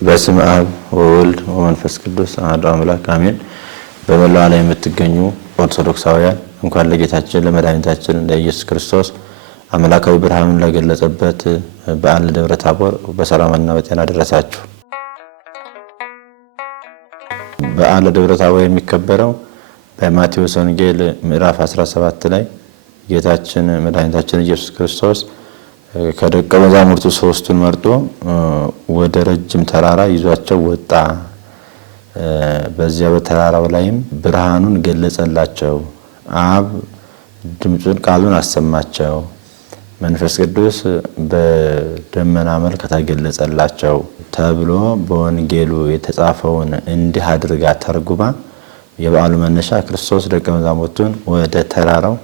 በስመ አብ ወወልድ ወመንፈስ ቅዱስ አሐዱ አምላክ አሜን። በመላው ዓለም የምትገኙ ኦርቶዶክሳውያን እንኳን ለጌታችን ለመድኃኒታችን ለኢየሱስ ክርስቶስ አምላካዊ ብርሃኑን ለገለጸበት በዓለ ደብረ ታቦር በሰላምና በጤና ደረሳችሁ። በዓለ ደብረ ታቦር የሚከበረው በማቴዎስ ወንጌል ምዕራፍ 17 ላይ ጌታችን መድኃኒታችን ኢየሱስ ክርስቶስ ከደቀ መዛሙርቱ ሶስቱን መርጦ ወደ ረጅም ተራራ ይዟቸው ወጣ። በዚያ በተራራው ላይም ብርሃኑን ገለጸላቸው። አብ ድምጹን ቃሉን አሰማቸው። መንፈስ ቅዱስ በደመና መልክ ተገለጸላቸው ተብሎ በወንጌሉ የተጻፈውን እንዲህ አድርጋ ተርጉማ የበዓሉ መነሻ ክርስቶስ ደቀ መዛሙርቱን ወደ ተራራው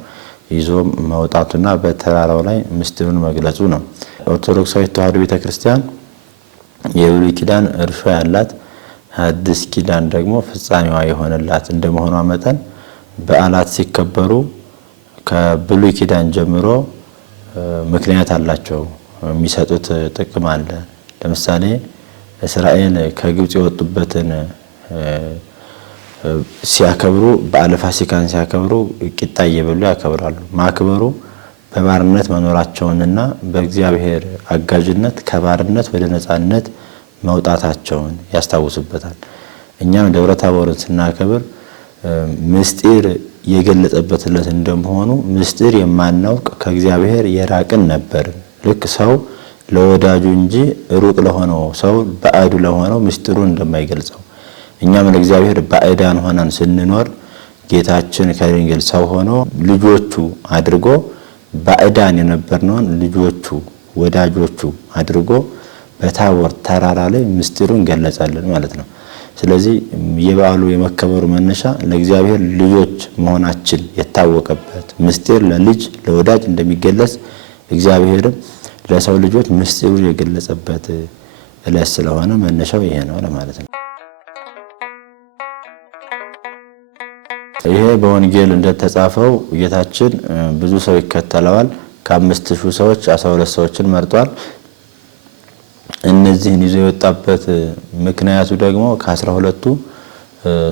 ይዞ መውጣቱና በተራራው ላይ ምስጢሩን መግለጹ ነው። ኦርቶዶክሳዊት ተዋሕዶ ቤተክርስቲያን የብሉይ ኪዳን እርሾ ያላት አዲስ ኪዳን ደግሞ ፍጻሜዋ የሆነላት እንደመሆኗ መጠን በዓላት ሲከበሩ ከብሉይ ኪዳን ጀምሮ ምክንያት አላቸው፣ የሚሰጡት ጥቅም አለ። ለምሳሌ እስራኤል ከግብጽ የወጡበትን ሲያከብሩ በዓለ ፋሲካን ሲያከብሩ ቂጣ እየበሉ ያከብራሉ። ማክበሩ በባርነት መኖራቸውንና በእግዚአብሔር አጋዥነት ከባርነት ወደ ነፃነት መውጣታቸውን ያስታውሱበታል። እኛም ደብረ ታቦርን ስናከብር ምስጢር የገለጸበትለት እንደመሆኑ ምስጢር የማናውቅ ከእግዚአብሔር የራቅን ነበር። ልክ ሰው ለወዳጁ እንጂ ሩቅ ለሆነው ሰው ባዕዱ ለሆነው ምስጢሩን እንደማይገልጸው እኛም ለእግዚአብሔር ባዕዳን ሆነን ስንኖር ጌታችን ከድንግል ሰው ሆኖ ልጆቹ አድርጎ ባዕዳን የነበርነውን ልጆቹ ወዳጆቹ አድርጎ በታቦር ተራራ ላይ ምስጢሩን ገለጸልን ማለት ነው። ስለዚህ የበዓሉ የመከበሩ መነሻ ለእግዚአብሔር ልጆች መሆናችን የታወቀበት ምስጢር ለልጅ ለወዳጅ እንደሚገለጽ እግዚአብሔርም ለሰው ልጆች ምስጢሩን የገለጸበት ዕለት ስለሆነ መነሻው ይሄ ነው ለማለት ነው። ይሄ በወንጌል እንደተጻፈው ጌታችን ብዙ ሰው ይከተለዋል። ከ5000 ሰዎች 12 ሰዎችን መርጧል። እነዚህን ይዞ የወጣበት ምክንያቱ ደግሞ ከ12ቱ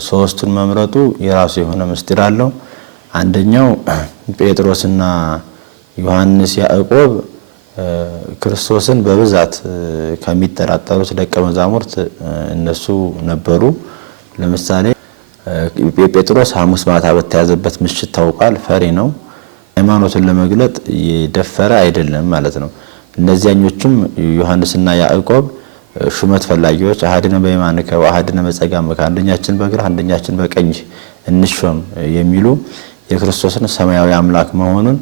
ሶስቱን መምረጡ የራሱ የሆነ ምስጢር አለው። አንደኛው ጴጥሮስና ዮሐንስ ያዕቆብ ክርስቶስን በብዛት ከሚጠራጠሩት ደቀ መዛሙርት እነሱ ነበሩ። ለምሳሌ ጴጥሮስ ሐሙስ ማታ በተያዘበት ምሽት ታውቋል፣ ፈሪ ነው። ሃይማኖትን ለመግለጥ የደፈረ አይደለም ማለት ነው። እነዚያኞቹም ዮሐንስና ያዕቆብ ሹመት ፈላጊዎች አሐድነ በየማንከ ወአሐድነ በጸጋምከ፣ አንደኛችን በግራ አንደኛችን በቀኝ እንሾም የሚሉ የክርስቶስን ሰማያዊ አምላክ መሆኑን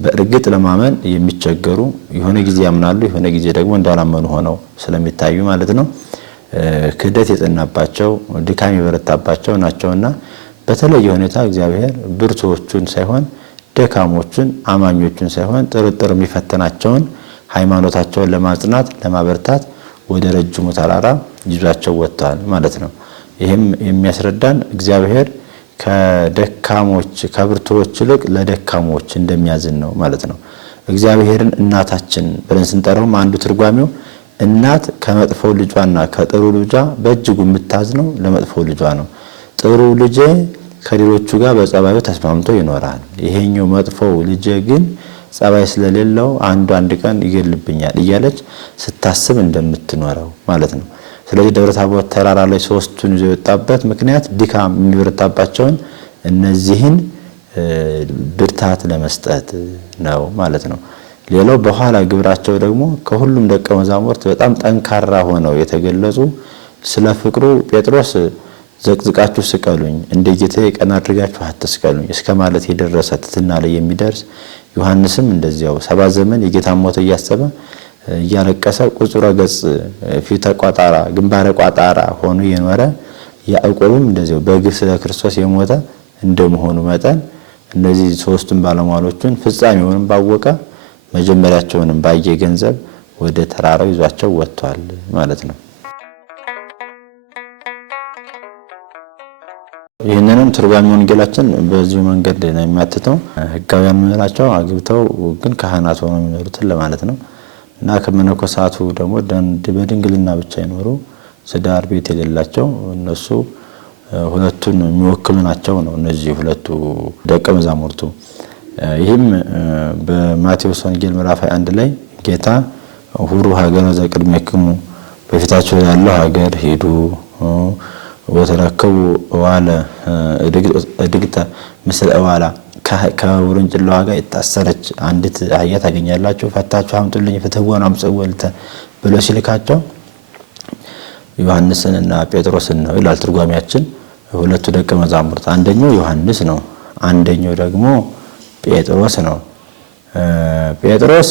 በእርግጥ ለማመን የሚቸገሩ የሆነ ጊዜ ያምናሉ፣ የሆነ ጊዜ ደግሞ እንዳላመኑ ሆነው ስለሚታዩ ማለት ነው ክህደት የጸናባቸው ድካም የበረታባቸው ናቸውና በተለየ ሁኔታ እግዚአብሔር ብርቱዎቹን ሳይሆን ደካሞቹን አማኞቹን ሳይሆን ጥርጥር የሚፈተናቸውን ሃይማኖታቸውን ለማጽናት ለማበርታት ወደ ረጅሙ ተራራ ይዟቸው ወጥቷል ማለት ነው። ይህም የሚያስረዳን እግዚአብሔር ከደካሞች ከብርቱዎች ይልቅ ለደካሞች እንደሚያዝን ነው ማለት ነው። እግዚአብሔርን እናታችን ብለን ስንጠራው አንዱ ትርጓሜው እናት ከመጥፎ ልጇና ከጥሩ ልጇ በእጅጉ የምታዝነው ለመጥፎ ልጇ ነው። ጥሩ ልጄ ከሌሎቹ ጋር በጸባዩ ተስማምቶ ይኖራል፣ ይሄኛው መጥፎ ልጄ ግን ጸባይ ስለሌለው አንድ ቀን ይገልብኛል እያለች ስታስብ እንደምትኖረው ማለት ነው። ስለዚህ ደብረ ታቦር ተራራ ላይ ሶስቱን ይዞ የወጣበት ምክንያት ድካም የሚበረታባቸውን እነዚህን ብርታት ለመስጠት ነው ማለት ነው። ሌላው በኋላ ግብራቸው ደግሞ ከሁሉም ደቀ መዛሙርት በጣም ጠንካራ ሆነው የተገለጹ ስለ ፍቅሩ ጴጥሮስ ዘቅዝቃችሁ ስቀሉኝ እንደ ጌታዬ ቀና አድርጋችሁ አትስቀሉኝ እስከ ማለት የደረሰ ትሕትና ላይ የሚደርስ ዮሐንስም እንደዚያው 7 ዘመን የጌታን ሞት እያሰበ እያለቀሰ ቁጽረ ገጽ ፊተ ቋጣራ ግንባረ ቋጣራ ሆኖ የኖረ ያዕቆብም እንደዚያው በግፍ ስለ ክርስቶስ የሞተ እንደመሆኑ መጠን እነዚህ ሶስቱም ባለሟሎቹን ፍጻሜውንም ባወቀ መጀመሪያቸውንም ባየ ገንዘብ ወደ ተራራው ይዟቸው ወጥቷል ማለት ነው። ይህንንም ትርጓሜ ወንጌላችን በዚህ መንገድ ነው የሚያትተው። ሕጋውያን ምንላቸው አግብተው ግን ካህናት ሆነው የሚኖሩትን ለማለት ነው እና ከመነኮሳቱ ደግሞ በድንግልና ብቻ ይኖሩ ትዳር ቤት የሌላቸው እነሱ ሁለቱን የሚወክሉ ናቸው ነው እነዚህ ሁለቱ ደቀ መዛሙርቱ። ይህም በማቴዎስ ወንጌል ምዕራፍ 21 ላይ ጌታ ሁሩ ሀገረ ዘቅድሜክሙ በፊታችሁ ያለው ሀገር ሄዱ ወተረከቡ ዋለ እድግተ ምስለ ዋላ ከውርንጭላዋ ጋር የታሰረች አንዲት አህያ ታገኛላችሁ፣ ፈታችሁ አምጡልኝ ፍትወን አምጽወልተ ብሎ ሲልካቸው ዮሐንስንና ጴጥሮስን ነው ይላል ትርጓሜያችን። ሁለቱ ደቀ መዛሙርት አንደኛው ዮሐንስ ነው፣ አንደኛው ደግሞ ጴጥሮስ ነው። ጴጥሮስ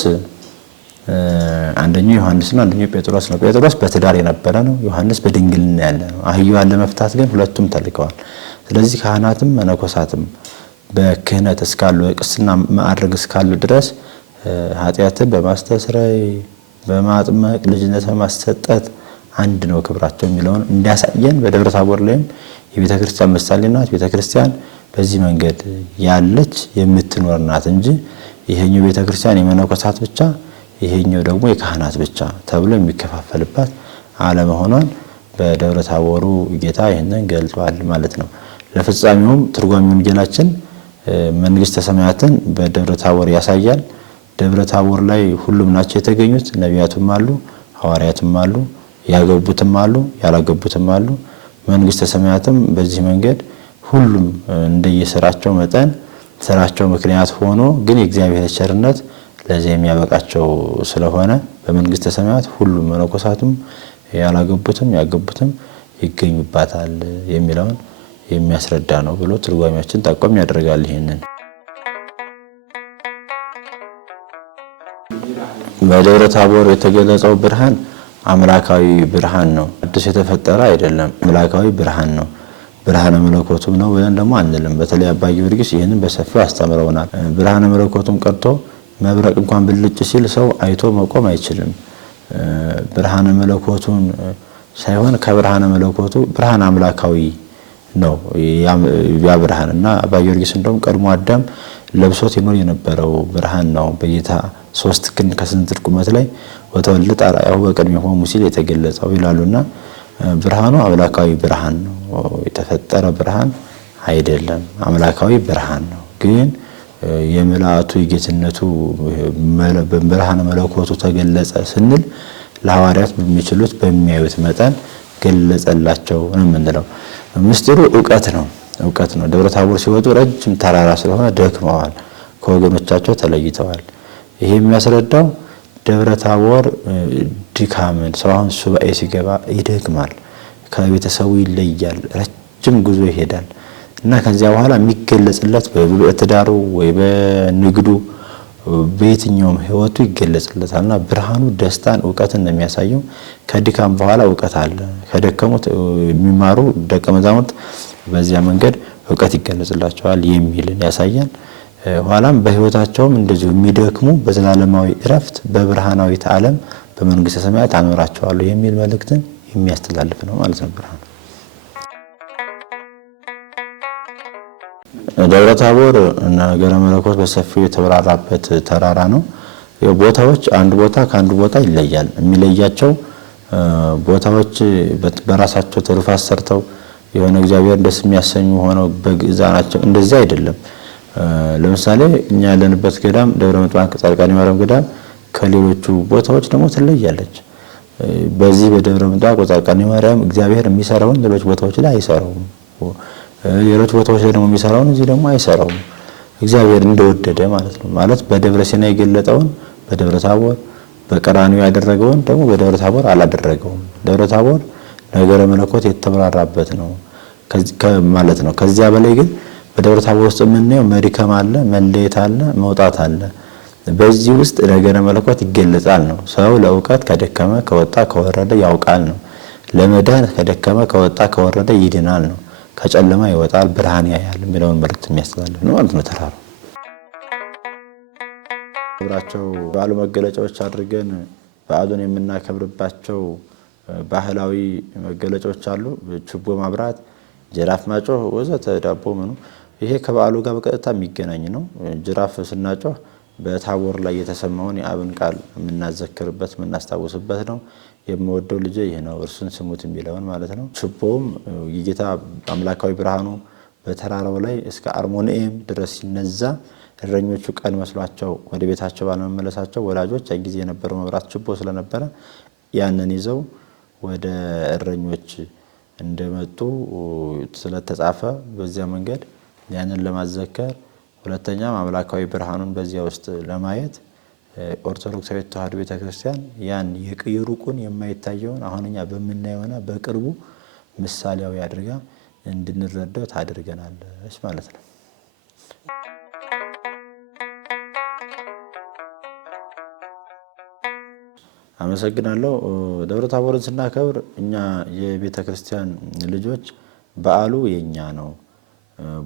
አንደኛው ዮሐንስ ነው፣ አንደኛው ጴጥሮስ ነው። ጴጥሮስ በትዳር የነበረ ነው፣ ዮሐንስ በድንግልና ያለ ነው። አህያዋን ለመፍታት ግን ሁለቱም ተልከዋል። ስለዚህ ካህናትም መነኮሳትም በክህነት እስካሉ ቅስና ማዕረግ እስካሉ ድረስ ኃጢአትን በማስተስረይ በማጥመቅ ልጅነት በማሰጠት አንድ ነው ክብራቸው የሚለውን እንዲያሳየን በደብረ ታቦር ላይም የቤተ ክርስቲያን ምሳሌ ናት። ቤተ ክርስቲያን በዚህ መንገድ ያለች የምትኖር ናት እንጂ ይሄኛው ቤተ ክርስቲያን የመነኮሳት ብቻ ይሄኛው ደግሞ የካህናት ብቻ ተብሎ የሚከፋፈልባት አለመሆኗን በደብረ ታቦሩ ጌታ ይሄንን ገልጧል ማለት ነው። ለፍጻሜውም ትርጓሜው ወንጌላችን መንግስተ ሰማያትን በደብረ ታቦር ያሳያል። ደብረ ታቦር ላይ ሁሉም ናቸው የተገኙት። ነቢያቱም አሉ፣ ሐዋርያቱም አሉ፣ ያገቡትም አሉ፣ ያላገቡትም አሉ። መንግስተ ሰማያትም በዚህ መንገድ ሁሉም እንደየስራቸው መጠን ስራቸው ምክንያት ሆኖ ግን የእግዚአብሔር ቸርነት ለዚህ የሚያበቃቸው ስለሆነ በመንግስተ ሰማያት ሁሉም መነኮሳቱም ያላገቡትም ያገቡትም ይገኙባታል የሚለውን የሚያስረዳ ነው ብሎ ትርጓሜያችን ጠቆም ያደርጋል። ይሄንን በደብረ ታቦር የተገለጸው ብርሃን አምላካዊ ብርሃን ነው። አዲስ የተፈጠረ አይደለም፣ አምላካዊ ብርሃን ነው። ብርሃነ መለኮቱም ነው ብለን ደግሞ አንልም። በተለይ አባ ጊዮርጊስ ይሄንን በሰፊው አስተምረውናል። ብርሃነ መለኮቱም ቀርቶ መብረቅ እንኳን ብልጭ ሲል ሰው አይቶ መቆም አይችልም። ብርሃነ መለኮቱን ሳይሆን ከብርሃነ መለኮቱ ብርሃን አምላካዊ ነው ያ ብርሃንና አባ ጊዮርጊስ እንደውም ቀድሞ አዳም ለብሶት ይኖር የነበረው ብርሃን ነው። በጌታ 3 ክንድ ከስንዝር ቁመት ላይ ወተወልድ አርአያሁ በቅድሜሆሙ ሲል የተገለጸው ይላሉና ብርሃኑ አምላካዊ ብርሃን ነው። የተፈጠረ ብርሃን አይደለም፣ አምላካዊ ብርሃን ነው። ግን የመላእክቱ የጌትነቱ ብርሃነ መለኮቱ ተገለጸ ስንል ለሐዋርያት በሚችሉት በሚያዩት መጠን ገለጸላቸው ነው የምንለው። ምስጢሩ ዕውቀት ነው። ደብረ ታቦር ሲወጡ ረጅም ተራራ ስለሆነ ደክመዋል፣ ከወገኖቻቸው ተለይተዋል። ይሄ የሚያስረዳው ደብረ ታቦር ድካምን ሰው አሁን ሱባኤ ሲገባ ይደክማል፣ ከቤተሰቡ ይለያል፣ ረጅም ጉዞ ይሄዳል እና ከዚያ በኋላ የሚገለጽለት በትዳሩ ወይ በንግዱ በየትኛውም ህይወቱ ይገለጽለታልና ብርሃኑ ደስታን ዕውቀትን ነው የሚያሳየው። ከድካም በኋላ ዕውቀት አለ። ከደከሙት የሚማሩ ደቀ መዛሙርት በዚያ መንገድ ዕውቀት ይገለጽላቸዋል የሚልን ያሳያል። ኋላም በህይወታቸውም እንደዚሁ የሚደክሙ በዘላለማዊ እረፍት በብርሃናዊት ዓለም በመንግስተ ሰማያት አኖራቸዋለሁ የሚል መልእክትን የሚያስተላልፍ ነው ማለት ነው ብርሃኑ። ደብረ ታቦር ነገረ መለኮት በሰፊው የተብራራበት ተራራ ነው። ቦታዎች አንድ ቦታ ከአንድ ቦታ ይለያል። የሚለያቸው ቦታዎች በራሳቸው ትሩፋት ሰርተው የሆነ እግዚአብሔር ደስ የሚያሰኙ ሆነው በግዛናቸው እንደዚህ አይደለም። ለምሳሌ እኛ ያለንበት ገዳም ደብረ ምጥማቅ ጻድቃኔ ማርያም ገዳም ከሌሎቹ ቦታዎች ደግሞ ትለያለች። በዚህ በደብረ ምጥማቅ ጻድቃኔ ማርያም እግዚአብሔር የሚሰራውን ሌሎች ቦታዎች ላይ አይሰራውም። ሌሎች ቦታዎች ላይ ደግሞ የሚሰራውን እዚህ ደግሞ አይሰራውም። እግዚአብሔር እንደወደደ ማለት ነው። ማለት በደብረ ሲና የገለጠውን በደብረ ታቦር፣ በቀራንዮ ያደረገውን ደግሞ በደብረ ታቦር አላደረገውም። ደብረ ታቦር ነገረ መለኮት የተብራራበት ነው ማለት ነው። ከዚያ በላይ ግን በደብረ ታቦር ውስጥ የምናየው መድከም አለ፣ መለየት አለ፣ መውጣት አለ። በዚህ ውስጥ ነገረ መለኮት ይገለጻል ነው። ሰው ለእውቀት ከደከመ ከወጣ ከወረደ ያውቃል ነው። ለመዳን ከደከመ ከወጣ ከወረደ ይድናል ነው። ከጨለማ ይወጣል ብርሃን ያያል የሚለውን መልእክት የሚያስተላልፍ ነው ማለት ነው። ተራራው ክብራቸው በዓሉ መገለጫዎች አድርገን በዓሉን የምናከብርባቸው ባህላዊ መገለጫዎች አሉ። ችቦ ማብራት፣ ጅራፍ ማጮህ ወዘተ ዳቦ ምኑ ይሄ ከበዓሉ ጋር በቀጥታ የሚገናኝ ነው። ጅራፍ ስናጮህ በታቦር ላይ የተሰማውን የአብን ቃል የምናዘክርበት የምናስታውስበት ነው። የምወደው ልጄ ይህ ነው እርሱን ስሙት የሚለውን ማለት ነው። ችቦውም የጌታ አምላካዊ ብርሃኑ በተራራው ላይ እስከ አርሞንኤም ድረስ ሲነዛ እረኞቹ ቀን መስሏቸው ወደ ቤታቸው ባለመመለሳቸው ወላጆች ያን ጊዜ የነበረው መብራት ችቦ ስለነበረ ያንን ይዘው ወደ እረኞች እንደመጡ ስለተጻፈ በዚያ መንገድ ያንን ለማዘከር ሁለተኛም አምላካዊ ብርሃኑን በዚያ ውስጥ ለማየት ኦርቶዶክሳዊት ተዋሕዶ ቤተክርስቲያን ያን የሩቁን የማይታየውን አሁን እኛ በምናየውና በቅርቡ ምሳሌያዊ አድርጋ እንድንረዳው ታደርገናለች ማለት ነው። አመሰግናለሁ። ደብረ ታቦርን ስናከብር እኛ የቤተ ክርስቲያን ልጆች በዓሉ የኛ ነው።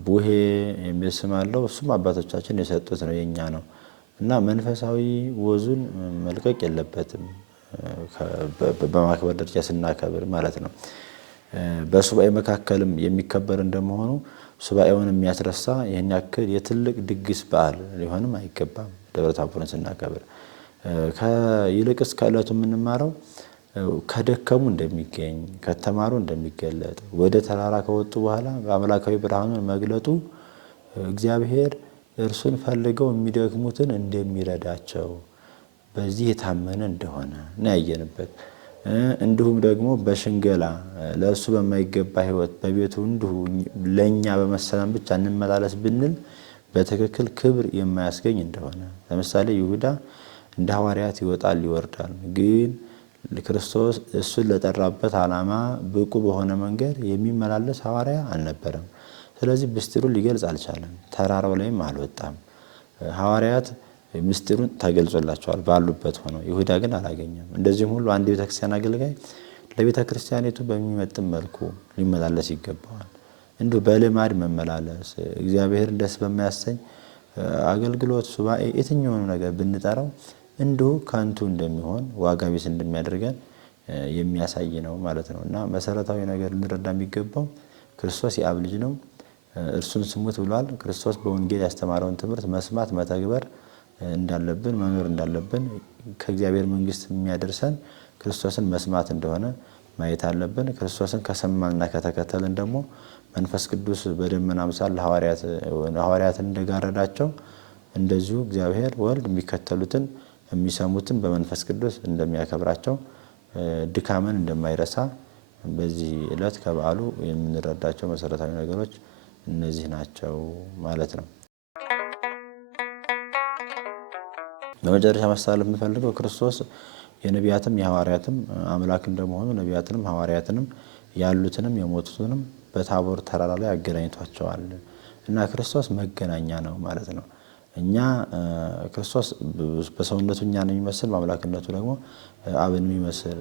ቡሄ የሚል ስም አለው። እሱም አባቶቻችን የሰጡት ነው፣ የኛ ነው እና መንፈሳዊ ወዙን መልቀቅ የለበትም በማክበር ደረጃ ስናከብር ማለት ነው። በሱባኤ መካከልም የሚከበር እንደመሆኑ ሱባኤውን የሚያስረሳ ይህን ያክል የትልቅ ድግስ በዓል ሊሆንም አይገባም። ደብረ ታቦርን ስናከብር ይልቅስ ከዕለቱ የምንማረው ከደከሙ እንደሚገኝ ከተማሩ እንደሚገለጥ ወደ ተራራ ከወጡ በኋላ በአምላካዊ ብርሃኑን መግለጡ እግዚአብሔር እርሱን ፈልገው የሚደክሙትን እንደሚረዳቸው በዚህ የታመነ እንደሆነ ነው ያየንበት። እንዲሁም ደግሞ በሽንገላ ለእሱ በማይገባ ሕይወት በቤቱ እንዲሁ ለእኛ በመሰለን ብቻ እንመላለስ ብንል በትክክል ክብር የማያስገኝ እንደሆነ፣ ለምሳሌ ይሁዳ እንደ ሐዋርያት ይወጣል ይወርዳል፣ ግን ክርስቶስ እሱን ለጠራበት ዓላማ ብቁ በሆነ መንገድ የሚመላለስ ሐዋርያ አልነበረም። ስለዚህ ምስጢሩን ሊገልጽ አልቻለም። ተራራው ላይም አልወጣም። ሐዋርያት ምስጢሩን ተገልጾላቸዋል ባሉበት ሆነው፣ ይሁዳ ግን አላገኘም። እንደዚህም ሁሉ አንድ ቤተክርስቲያን አገልጋይ ለቤተክርስቲያኒቱ በሚመጥን መልኩ ሊመላለስ ይገባዋል። እንዲሁ በልማድ መመላለስ እግዚአብሔርን ደስ በማያሰኝ አገልግሎት፣ ሱባኤ፣ የትኛውንም ነገር ብንጠራው እንዲሁ ከንቱ እንደሚሆን ዋጋ ቢስ እንደሚያደርገን የሚያሳይ ነው ማለት ነው እና መሰረታዊ ነገር ልንረዳ የሚገባው ክርስቶስ የአብ ልጅ ነው። እርሱን ስሙት ብሏል። ክርስቶስ በወንጌል ያስተማረውን ትምህርት መስማት መተግበር እንዳለብን መኖር እንዳለብን ከእግዚአብሔር መንግስት የሚያደርሰን ክርስቶስን መስማት እንደሆነ ማየት አለብን። ክርስቶስን ከሰማንና ከተከተልን ደግሞ መንፈስ ቅዱስ በደመና አምሳል ሐዋርያትን እንደጋረዳቸው እንደዚሁ እግዚአብሔር ወልድ የሚከተሉትን የሚሰሙትን በመንፈስ ቅዱስ እንደሚያከብራቸው ድካምን እንደማይረሳ በዚህ ዕለት ከበዓሉ የምንረዳቸው መሰረታዊ ነገሮች እነዚህ ናቸው ማለት ነው። በመጨረሻ ማስተላለፍ የምፈልገው ክርስቶስ የነቢያትም የሐዋርያትም አምላክ እንደመሆኑ ነቢያትንም ሐዋርያትንም ያሉትንም የሞቱትንም በታቦር ተራራ ላይ አገናኝቷቸዋል እና ክርስቶስ መገናኛ ነው ማለት ነው። እኛ ክርስቶስ በሰውነቱ እኛን የሚመስል በአምላክነቱ ደግሞ አብን የሚመስል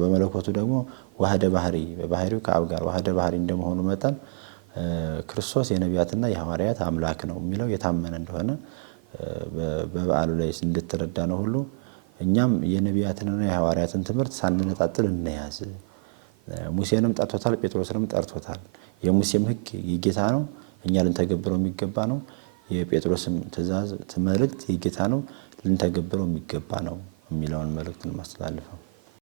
በመለኮቱ ደግሞ ዋህደ ባህሪ በባህሪው ከአብ ጋር ዋህደ ባህሪ እንደመሆኑ መጠን ክርስቶስ የነቢያትና የሐዋርያት አምላክ ነው የሚለው የታመነ እንደሆነ በበዓሉ ላይ እንድትረዳ ነው ሁሉ እኛም የነቢያትንና የሐዋርያትን ትምህርት ሳንነጣጥል እንያዝ። ሙሴንም ጠርቶታል፣ ጴጥሮስንም ጠርቶታል። የሙሴም ሕግ የጌታ ነው፣ እኛ ልንተገብረው የሚገባ ነው። የጴጥሮስም ትእዛዝ መልእክት የጌታ ነው፣ ልንተገብረው የሚገባ ነው የሚለውን መልእክት ማስተላልፈው